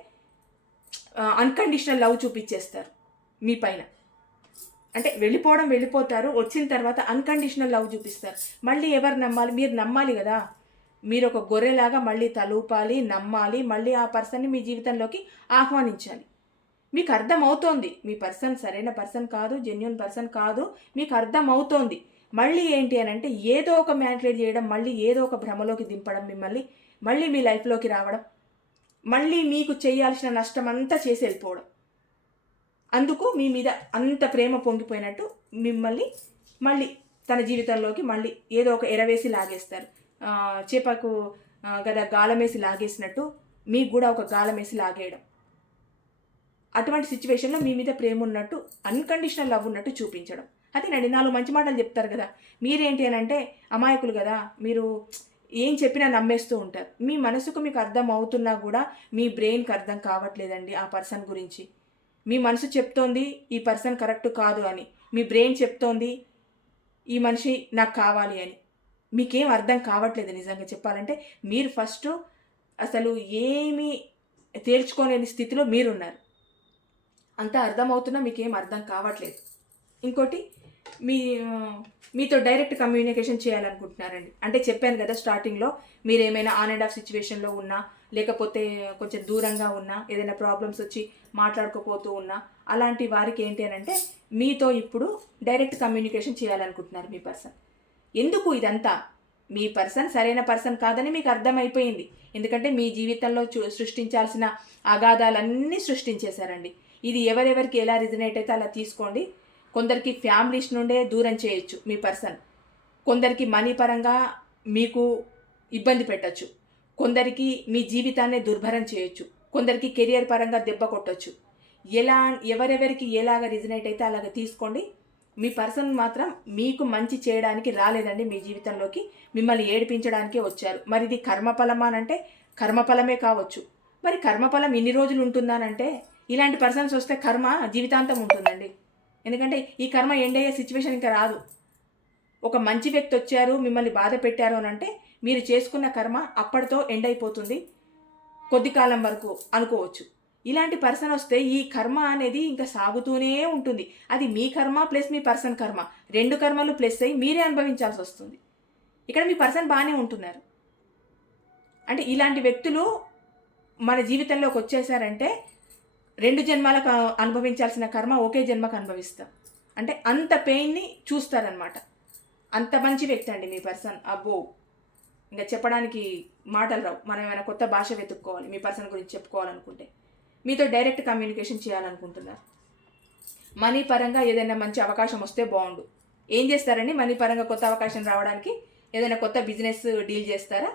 అన్కండిషనల్ లవ్ చూపించేస్తారు మీ పైన. అంటే వెళ్ళిపోతారు, వచ్చిన తర్వాత అన్కండిషనల్ లవ్ చూపిస్తారు. మళ్ళీ ఎవరు నమ్మాలి? మీరు నమ్మాలి కదా, మీరు ఒక గొర్రెలాగా మళ్ళీ తలూపాలి, నమ్మాలి, మళ్ళీ ఆ పర్సన్ని మీ జీవితంలోకి ఆహ్వానించాలి. మీకు అర్థమవుతోంది మీ పర్సన్ సరైన పర్సన్ కాదు, జెన్యూన్ పర్సన్ కాదు, మీకు అర్థమవుతోంది. మళ్ళీ ఏంటి అని అంటే ఏదో ఒక మ్యానిపులేట్ చేయడం, మళ్ళీ ఏదో ఒక భ్రమలోకి దింపడం మిమ్మల్ని, మళ్ళీ మీ లైఫ్లోకి రావడం, మళ్ళీ మీకు చేయాల్సిన నష్టం అంతా చేసి వెళ్ళిపోవడం. అందుకు మీ మీద అంత ప్రేమ పొంగిపోయినట్టు మిమ్మల్ని మళ్ళీ తన జీవితంలోకి మళ్ళీ ఏదో ఒక ఎరవేసి లాగేస్తారు. చేపకు గద గాలమేసి లాగేసినట్టు మీకు కూడా ఒక గాలమేసి లాగేయడం. అటువంటి సిచ్యువేషన్లో మీ మీద ప్రేమ ఉన్నట్టు, అన్కండిషనల్ లవ్ ఉన్నట్టు చూపించడం. అదేనండి, 4 మంచి మాటలు చెప్తారు కదా, మీరేంటి అని అంటే అమాయకులు కదా, మీరు ఏం చెప్పినా నమ్మేస్తూ ఉంటారు. మీ మనసుకు మీకు అర్థం అవుతున్నా కూడా మీ బ్రెయిన్కి అర్థం కావట్లేదండి ఆ పర్సన్ గురించి. మీ మనసు చెప్తోంది ఈ పర్సన్ కరెక్ట్ కాదు అని, మీ బ్రెయిన్ చెప్తోంది ఈ మనిషి నాకు కావాలి అని. మీకేం అర్థం కావట్లేదు నిజంగా చెప్పాలంటే. మీరు ఫస్ట్ అసలు ఏమీ తేల్చుకోలేని స్థితిలో మీరున్నారు. అంతా అర్థమవుతున్నా మీకేం అర్థం కావట్లేదు. ఇంకోటి మీ మీతో డైరెక్ట్ కమ్యూనికేషన్ చేయాలనుకుంటున్నారండి. అంటే చెప్పాను కదా స్టార్టింగ్లో, మీరు ఏమైనా ఆన్ అండ్ ఆఫ్ సిచ్యువేషన్లో ఉన్నా, లేకపోతే కొంచెం దూరంగా ఉన్నా, ఏదైనా ప్రాబ్లమ్స్ వచ్చి మాట్లాడుకోపోతూ ఉన్నా, అలాంటి వారికి ఏంటి అని అంటే మీతో ఇప్పుడు డైరెక్ట్ కమ్యూనికేషన్ చేయాలనుకుంటున్నారు మీ పర్సన్. ఎందుకు ఇదంతా? మీ పర్సన్ సరైన పర్సన్ కాదని మీకు అర్థమైపోయింది. ఎందుకంటే మీ జీవితంలో సృష్టించాల్సిన అగాధాలన్నీ సృష్టించేశారండి. ఇది ఎవరెవరికి ఎలా రిజనేట్ అయితే అలా తీసుకోండి. కొందరికి ఫ్యామిలీస్ నుండే దూరం చేయొచ్చు మీ పర్సన్. కొందరికి మనీ పరంగా మీకు ఇబ్బంది పెట్టచ్చు. కొందరికి మీ జీవితాన్ని దుర్భరం చేయొచ్చు. కొందరికి కెరియర్ పరంగా దెబ్బ కొట్టచ్చు. ఎవరెవరికి ఎలాగ రిజనేట్ అయితే అలాగ తీసుకోండి. మీ పర్సన్ మాత్రం మీకు మంచి చేయడానికి రాలేదండి మీ జీవితంలోకి, మిమ్మల్ని ఏడిపించడానికే వచ్చారు. మరి ఇది కర్మఫలమా అంటే కర్మఫలమే కావచ్చు. మరి కర్మఫలం ఇన్ని రోజులు ఉంటుందానంటే ఇలాంటి పర్సన్స్ వస్తే కర్మ జీవితాంతం ఉంటుందండి. ఎందుకంటే ఈ కర్మ ఎండ్ అయ్యే సిచ్యువేషన్ ఇంకా రాదు. ఒక మంచి వ్యక్తి వచ్చారు, మిమ్మల్ని బాధ పెట్టారు అని అంటే మీరు చేసుకున్న కర్మ అప్పటితో ఎండ్ అయిపోతుంది, కొద్ది కాలం వరకు అనుకోవచ్చు. ఇలాంటి పర్సన్ వస్తే ఈ కర్మ అనేది ఇంకా సాగుతూనే ఉంటుంది. అది మీ కర్మ ప్లస్ మీ పర్సన్ కర్మ, రెండు కర్మలు ప్లస్ అయ్యి మీరే అనుభవించాల్సి వస్తుంది. ఇక్కడ మీ పర్సన్ బాగానే ఉంటున్నారు. అంటే ఇలాంటి వ్యక్తులు మన జీవితంలోకి వచ్చేసారంటే రెండు జన్మాలకు అనుభవించాల్సిన కర్మ ఒకే జన్మకు అనుభవిస్తాం. అంటే అంత పెయిన్ని చూస్తారనమాట. అంత మంచి వ్యక్తి అండి మీ పర్సన్. అబ్బో, ఇంకా చెప్పడానికి మాటలు రావు. మనం ఏమైనా కొత్త భాష వెతుక్కోవాలి మీ పర్సన్ గురించి చెప్పుకోవాలనుకుంటే. మీతో డైరెక్ట్ కమ్యూనికేషన్ చేయాలనుకుంటున్నారు. మనీ పరంగా ఏదైనా మంచి అవకాశం వస్తే బాగుండు. ఏం చేస్తారండి మనీ పరంగా కొత్త అవకాశం రావడానికి? ఏదైనా కొత్త బిజినెస్ డీల్ చేస్తారా?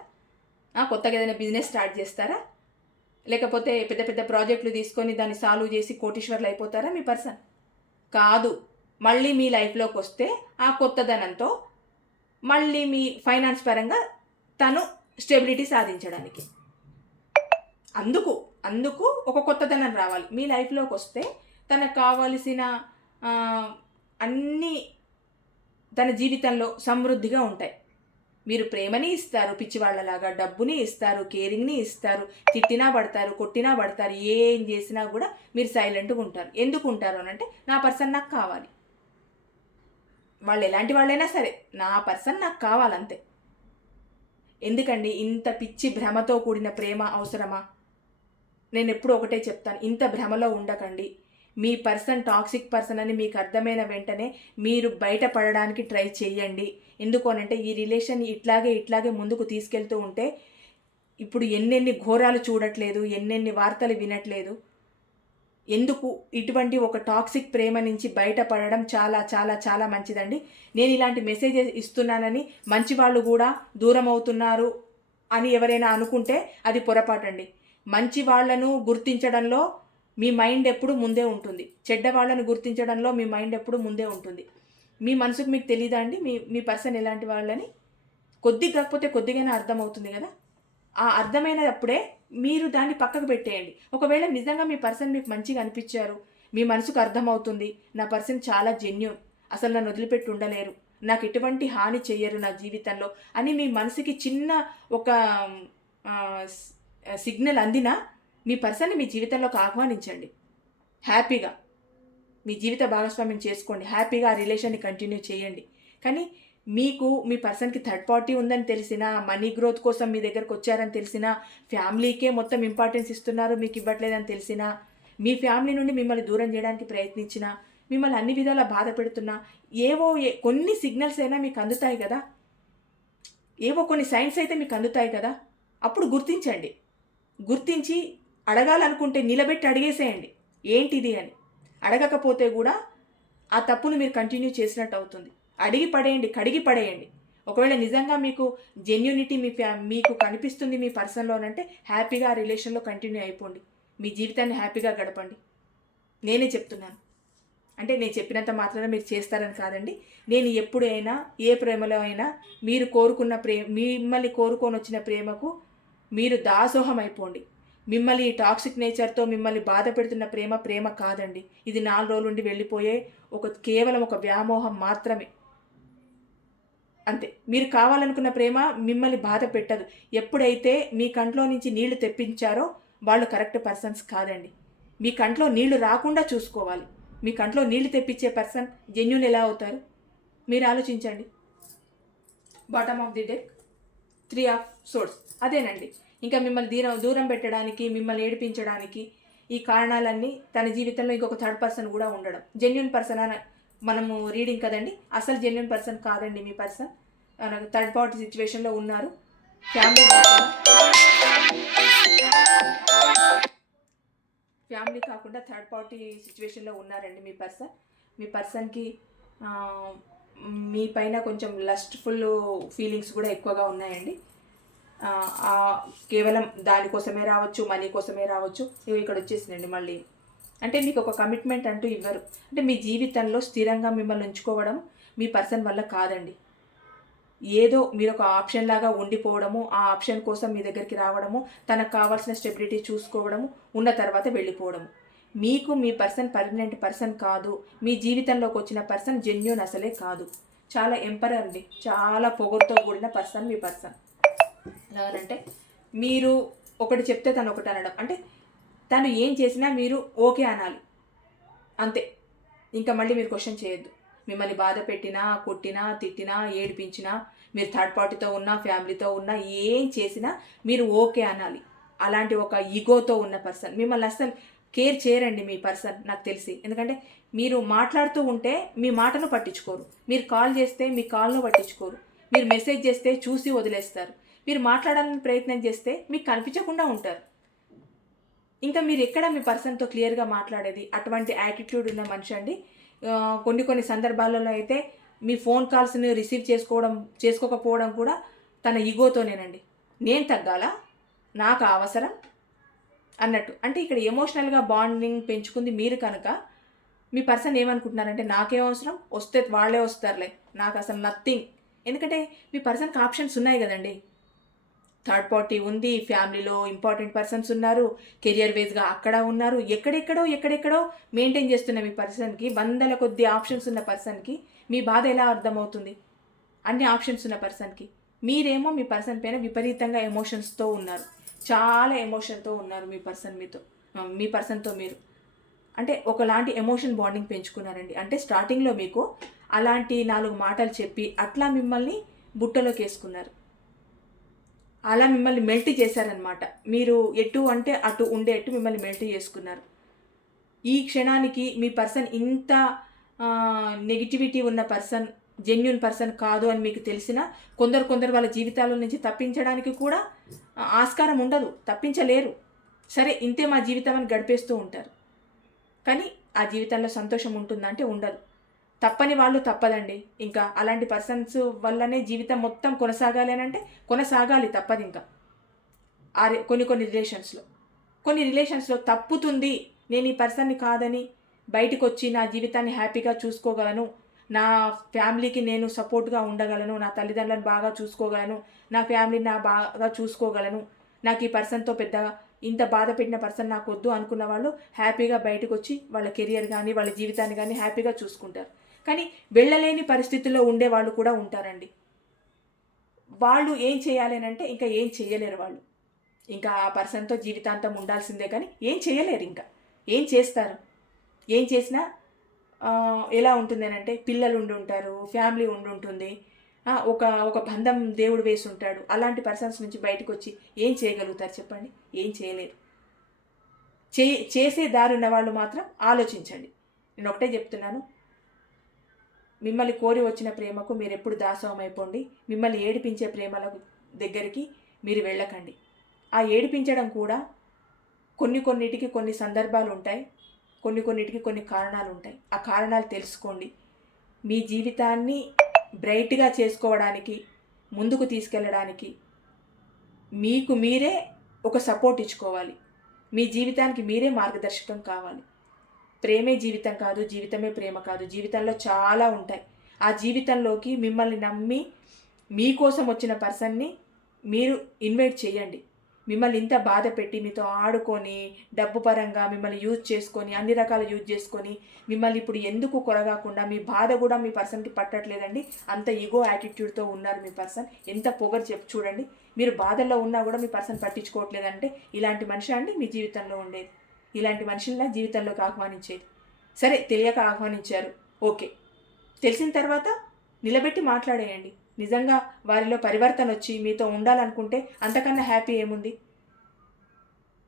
కొత్తగా ఏదైనా బిజినెస్ స్టార్ట్ చేస్తారా? లేకపోతే పెద్ద పెద్ద ప్రాజెక్టులు తీసుకొని దాన్ని సాల్వ్ చేసి కోటీశ్వర్లు అయిపోతారా మీ పర్సన్? కాదు. మళ్ళీ మీ లైఫ్లోకి వస్తే ఆ కొత్తదనంతో మళ్ళీ మీ ఫైనాన్స్ పరంగా తను స్టెబిలిటీ సాధించడానికి అందుకు ఒక కొత్తదనం రావాలి. మీ లైఫ్లోకి వస్తే తనకు కావలసిన అన్నీ తన జీవితంలో సమృద్ధిగా ఉంటాయి. మీరు ప్రేమని ఇస్తారు, పిచ్చివాళ్లలాగా డబ్బుని ఇస్తారు, కేరింగ్ని ఇస్తారు, తిట్టినా పడతారు, కొట్టినా పడతారు, ఏం చేసినా కూడా మీరు సైలెంట్గా ఉంటారు. ఎందుకు ఉంటారు అని అంటే నా పర్సన్ నాకు కావాలి. వాళ్ళు ఎలాంటి వాళ్ళైనా సరే నా పర్సన్ నాకు కావాలంతే. ఎందుకండి ఇంత పిచ్చి భ్రమతో కూడిన ప్రేమ అవసరమా? నేను ఎప్పుడూ ఒకటే చెప్తాను, ఇంత భ్రమలో ఉండకండి. మీ పర్సన్ టాక్సిక్ పర్సన్ అని మీకు అర్థమైన వెంటనే మీరు బయటపడడానికి ట్రై చేయండి. ఎందుకు అనంటే ఈ రిలేషన్ ఇట్లాగే ముందుకు తీసుకెళ్తూ ఉంటే ఇప్పుడు ఎన్నెన్ని ఘోరాలు చూడట్లేదు, ఎన్నెన్ని వార్తలు వినట్లేదు. ఎందుకు? ఇటువంటి ఒక టాక్సిక్ ప్రేమ నుంచి బయటపడడం చాలా చాలా చాలా మంచిదండి. నేను ఇలాంటి మెసేజెస్ ఇస్తున్నానని మంచి వాళ్ళు కూడా దూరం అవుతున్నారు అని ఎవరైనా అనుకుంటే అది పొరపాటండి. మంచి వాళ్ళను గుర్తించడంలో మీ మైండ్ ఎప్పుడు ముందే ఉంటుంది, చెడ్డ వాళ్ళను గుర్తించడంలో మీ మైండ్ ఎప్పుడు ముందే ఉంటుంది. మీ మనసుకు మీకు తెలీదా అండి మీ పర్సన్ ఎలాంటి వాళ్ళని? కొద్దిగా కాకపోతే కొద్దిగానే అర్థమవుతుంది కదా. ఆ అర్థమైనప్పుడే మీరు దాన్ని పక్కకు పెట్టేయండి. ఒకవేళ నిజంగా మీ పర్సన్ మీకు మంచిగా అనిపించారు, మీ మనసుకు అర్థమవుతుంది, నా పర్సన్ చాలా జెన్యూన్, అసలు నన్ను వదిలిపెట్టి ఉండలేరు, నాకు ఎటువంటి హాని చెయ్యరు నా జీవితంలో అని మీ మనసుకి చిన్న ఒక సిగ్నల్ అందినా మీ పర్సన్ని మీ జీవితంలోకి ఆహ్వానించండి. హ్యాపీగా మీ జీవిత భాగస్వామ్యం చేసుకోండి, హ్యాపీగా ఆ రిలేషన్ని కంటిన్యూ చేయండి. కానీ మీకు మీ పర్సన్కి థర్డ్ పార్టీ ఉందని తెలిసినా, మనీ గ్రోత్ కోసం మీ దగ్గరకు వచ్చారని తెలిసినా, ఫ్యామిలీకే మొత్తం ఇంపార్టెన్స్ ఇస్తున్నారు మీకు ఇవ్వట్లేదని తెలిసినా, మీ ఫ్యామిలీ నుండి మిమ్మల్ని దూరం చేయడానికి ప్రయత్నించినా, మిమ్మల్ని అన్ని విధాలా బాధ పెడుతున్నా, కొన్ని సిగ్నల్స్ అయినా మీకు అందుతాయి కదా, కొన్ని సైన్స్ అయితే మీకు అందుతాయి కదా. అప్పుడు గుర్తించి అడగాలనుకుంటే నిలబెట్టి అడిగేసేయండి ఏంటిది అని. అడగకపోతే కూడా ఆ తప్పును మీరు కంటిన్యూ చేసినట్టు అవుతుంది. కడిగి పడేయండి. ఒకవేళ నిజంగా మీకు జెన్యూనిటీ మీకు కనిపిస్తుంది మీ పర్సన్లోనంటే హ్యాపీగా ఆ రిలేషన్లో కంటిన్యూ అయిపోండి, మీ జీవితాన్ని హ్యాపీగా గడపండి. నేనే చెప్తున్నాను. అంటే నేను చెప్పినంత మాత్రాన మీరు చేస్తారని కాదండి. నేను ఎప్పుడైనా ఏ ప్రేమలో అయినా మీరు కోరుకున్న మిమ్మల్ని కోరుకొని వచ్చిన ప్రేమకు మీరు దాసోహం అయిపోండి. మిమ్మల్ని ఈ టాక్సిక్ నేచర్తో మిమ్మల్ని బాధ పెడుతున్న ప్రేమ కాదండి. ఇది 4 రోజుల నుండి వెళ్ళిపోయే కేవలం ఒక వ్యామోహం మాత్రమే. అంతే. మీరు కావాలనుకున్న ప్రేమ మిమ్మల్ని బాధ పెట్టదు. ఎప్పుడైతే మీ కంట్లో నుంచి నీళ్లు తెప్పించారో వాళ్ళు కరెక్ట్ పర్సన్స్ కాదండి. మీ కంట్లో నీళ్లు రాకుండా చూసుకోవాలి. మీ కంట్లో నీళ్లు తెప్పించే పర్సన్ జెన్యూన్ ఎలా అవుతారు? మీరు ఆలోచించండి. Bottom of the deck 3 of swords అదేనండి. ఇంకా మిమ్మల్ని దూరం పెట్టడానికి, మిమ్మల్ని ఏడిపించడానికి ఈ కారణాలన్నీ తన జీవితంలో ఇంకొక థర్డ్ పర్సన్ కూడా ఉండడం. జెన్యూన్ పర్సన్ అని మనము రీడింగ్ కదండి, అసలు జెన్యూన్ పర్సన్ కాదండి మీ పర్సన్. థర్డ్ పార్టీ సిచ్యువేషన్లో ఉన్నారు. ఫ్యామిలీ కాకుండా థర్డ్ పార్టీ సిచ్యువేషన్లో ఉన్నారండి మీ పర్సన్. మీ పర్సన్కి మీ పైన కొంచెం లస్ట్ఫుల్ ఫీలింగ్స్ కూడా ఎక్కువగా ఉన్నాయండి. కేవలం దానికోసమే రావచ్చు, మనీ కోసమే రావచ్చు. ఇక్కడ వచ్చేసిందండి మళ్ళీ. అంటే మీకు ఒక కమిట్మెంట్ అంటూ ఇవ్వరు. అంటే మీ జీవితంలో స్థిరంగా మిమ్మల్ని ఉంచుకోవడం మీ పర్సన్ వల్ల కాదండి. ఏదో మీరు ఒక ఆప్షన్ లాగా ఉండిపోవడము, ఆ ఆప్షన్ కోసం మీ దగ్గరికి రావడము, తనకు కావాల్సిన స్టెబిలిటీ చూసుకోవడము, ఉన్న తర్వాత వెళ్ళిపోవడము. మీకు మీ పర్సన్ పర్మనెంట్ పర్సన్ కాదు. మీ జీవితంలోకి వచ్చిన పర్సన్ జెన్యూన్ అసలే కాదు. చాలా ఎంపరర్ అండి, చాలా పొగరుతో కూడిన పర్సన్ మీ పర్సన్. అంటే మీరు ఒకటి చెప్తే తను ఒకటి అనడం. అంటే తను ఏం చేసినా మీరు ఓకే అనాలి అంతే. ఇంకా మళ్ళీ మీరు క్వశ్చన్ చేయొద్దు. మిమ్మల్ని బాధ పెట్టినా, కొట్టినా, తిట్టినా, ఏడిపించినా, మీరు థర్డ్ పార్టీతో ఉన్నా, ఫ్యామిలీతో ఉన్నా, ఏం చేసినా మీరు ఓకే అనాలి. అలాంటి ఒక ఈగోతో ఉన్న పర్సన్ మిమ్మల్ని అస్సలు కేర్ చేయరండి మీ పర్సన్, నాకు తెలిసి. ఎందుకంటే మీరు మాట్లాడుతూ ఉంటే మీ మాటను పట్టించుకోరు, మీరు కాల్ చేస్తే మీ కాల్ను పట్టించుకోరు, మీరు మెసేజ్ చేస్తే చూసి వదిలేస్తారు, మీరు మాట్లాడాలని ప్రయత్నం చేస్తే మీకు కనిపించకుండా ఉంటారు. ఇంకా మీరు ఎక్కడ మీ పర్సన్తో క్లియర్గా మాట్లాడేది? అటువంటి యాటిట్యూడ్ ఉన్న మనిషి అండి. కొన్ని సందర్భాలలో అయితే మీ ఫోన్ కాల్స్ని రిసీవ్ చేసుకోకపోవడం కూడా తన ఈగోతోనేనండి. నేను తగ్గాలా, నాకు అవసరం అన్నట్టు. అంటే ఇక్కడ ఎమోషనల్గా బాండింగ్ పెంచుకుంది మీరు కనుక మీ పర్సన్ ఏమనుకుంటున్నారంటే నాకేం అవసరం, వస్తే వాళ్ళే వస్తారులే, నాకు అసలు నథింగ్. ఎందుకంటే మీ పర్సన్కి ఆప్షన్స్ ఉన్నాయి కదండి. థర్డ్ పార్టీ ఉంది, ఫ్యామిలీలో ఇంపార్టెంట్ పర్సన్స్ ఉన్నారు, కెరియర్ వేస్గా అక్కడ ఉన్నారు, ఎక్కడెక్కడో మెయింటైన్ చేస్తున్న మీ పర్సన్కి, వందల కొద్ది ఆప్షన్స్ ఉన్న పర్సన్కి మీ బాధ ఎలా అర్థమవుతుంది? అన్ని ఆప్షన్స్ ఉన్న పర్సన్కి. మీరేమో మీ పర్సన్ పైన విపరీతంగా ఎమోషన్స్తో ఉన్నారు, చాలా ఎమోషన్తో ఉన్నారు మీ పర్సన్తో మీరు. అంటే ఒకలాంటి ఎమోషన్ బాండింగ్ పెంచుకున్నారండి. అంటే స్టార్టింగ్లో మీకు అలాంటి 4 మాటలు చెప్పి అట్లా మిమ్మల్ని బుట్టలోకి వేసుకున్నారు, అలా మిమ్మల్ని మెల్ట్ చేశారనమాట. మీరు ఎటు అంటే అటు ఉండేట్టు మిమ్మల్ని మెల్ట్ చేసుకున్నారు. ఈ క్షణానికి మీ పర్సన్ ఇంత నెగిటివిటీ ఉన్న పర్సన్ జెన్యూన్ పర్సన్ కాదు అని మీకు తెలిసినా కొందరు వాళ్ళ జీవితాల నుంచి తప్పించడానికి కూడా ఆస్కారం ఉండదు, తప్పించలేరు. సరే ఇంతే మా జీవితం అని గడిపేస్తూ ఉంటారు. కానీ ఆ జీవితంలో సంతోషం ఉంటుందంటే ఉండదు. తప్పని వాళ్ళు తప్పదండి. ఇంకా అలాంటి పర్సన్స్ వల్లనే జీవితం మొత్తం కొనసాగాలి అని అంటే కొనసాగాలి, తప్పదు. ఇంకా కొన్ని రిలేషన్స్లో తప్పుతుంది, నేను ఈ పర్సన్ని కాదని బయటకు వచ్చి నా జీవితాన్ని హ్యాపీగా చూసుకోగలను, నా ఫ్యామిలీకి నేను సపోర్ట్గా ఉండగలను, నా తల్లిదండ్రులను బాగా చూసుకోగలను, నా ఫ్యామిలీని బాగా చూసుకోగలను, నాకు ఈ పర్సన్తో పెద్దగా ఇంత బాధ పెట్టిన పర్సన్ నాకు వద్దు అనుకున్న వాళ్ళు హ్యాపీగా బయటకు వచ్చి వాళ్ళ కెరియర్ కానీ వాళ్ళ జీవితాన్ని కానీ హ్యాపీగా చూసుకుంటారు. కానీ వెళ్ళలేని పరిస్థితుల్లో ఉండే వాళ్ళు కూడా ఉంటారండి. వాళ్ళు ఏం చేయాలి అని అంటే ఇంకా ఏం చేయలేరు వాళ్ళు. ఇంకా ఆ పర్సన్తో జీవితాంతం ఉండాల్సిందే, కానీ ఏం చేయలేరు. ఇంకా ఏం చేస్తారు? ఏం చేసినా ఎలా ఉంటుంది అని అంటే పిల్లలు ఉంటారు, ఫ్యామిలీ ఉంటుంది, ఒక బంధం దేవుడు వేసి ఉంటాడు. అలాంటి పర్సన్స్ నుంచి బయటకు వచ్చి ఏం చేయగలుగుతారు చెప్పండి? ఏం చేయలేరు. చేసే దారి ఉన్న వాళ్ళు మాత్రం ఆలోచించండి. నేను ఒకటే చెప్తున్నాను, మిమ్మల్ని కోరి వచ్చిన ప్రేమకు మీరు ఎప్పుడు దాసోహం అయిపోండి. మిమ్మల్ని ఏడిపించే ప్రేమల దగ్గరికి మీరు వెళ్ళకండి. ఆ ఏడిపించడం కూడా కొన్నిటికి కొన్ని సందర్భాలు ఉంటాయి, కొన్నిటికి కొన్ని కారణాలు ఉంటాయి. ఆ కారణాలు తెలుసుకోండి. మీ జీవితాన్ని బ్రైట్గా చేసుకోవడానికి, ముందుకు తీసుకెళ్ళడానికి మీకు మీరే ఒక సపోర్ట్ ఇచ్చుకోవాలి. మీ జీవితానికి మీరే మార్గదర్శకం కావాలి. ప్రేమే జీవితం కాదు, జీవితమే ప్రేమ కాదు. జీవితంలో చాలా ఉంటాయి. ఆ జీవితంలోకి మిమ్మల్ని నమ్మి మీకోసం వచ్చిన పర్సన్ని మీరు ఇన్వైట్ చేయండి. మిమ్మల్ని ఇంత బాధ పెట్టి మీతో ఆడుకొని డబ్బు పరంగా మిమ్మల్ని యూజ్ చేసుకొని అన్ని రకాల యూజ్ చేసుకొని మిమ్మల్ని ఇప్పుడు ఎందుకు కొరగాకుండా మీ బాధ కూడా మీ పర్సన్కి పట్టట్లేదండి. అంత ఈగో యాటిట్యూడ్తో ఉన్నారు మీ పర్సన్. ఎంత పొగరు చూడండి. మీరు బాధల్లో ఉన్నా కూడా మీ పర్సన్ పట్టించుకోవట్లేదంటే ఇలాంటి మనిషి అండి మీ జీవితంలో ఉండేది. ఇలాంటి మనుషుల్ని జీవితంలోకి ఆహ్వానించేది. సరే తెలియక ఆహ్వానించారు, ఓకే. తెలిసిన తర్వాత నిలబెట్టి మాట్లాడేయండి. నిజంగా వారిలో పరివర్తన వచ్చి మీతో ఉండాలనుకుంటే అంతకన్నా హ్యాపీ ఏముంది?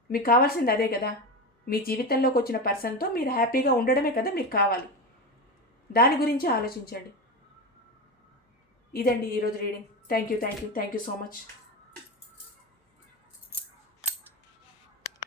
మీకు కావాల్సింది అదే కదా. మీ జీవితంలోకి వచ్చిన పర్సన్తో మీరు హ్యాపీగా ఉండడమే కదా మీకు కావాలి. దాని గురించి ఆలోచించండి. ఇదండి ఈరోజు reading. Thank you so much.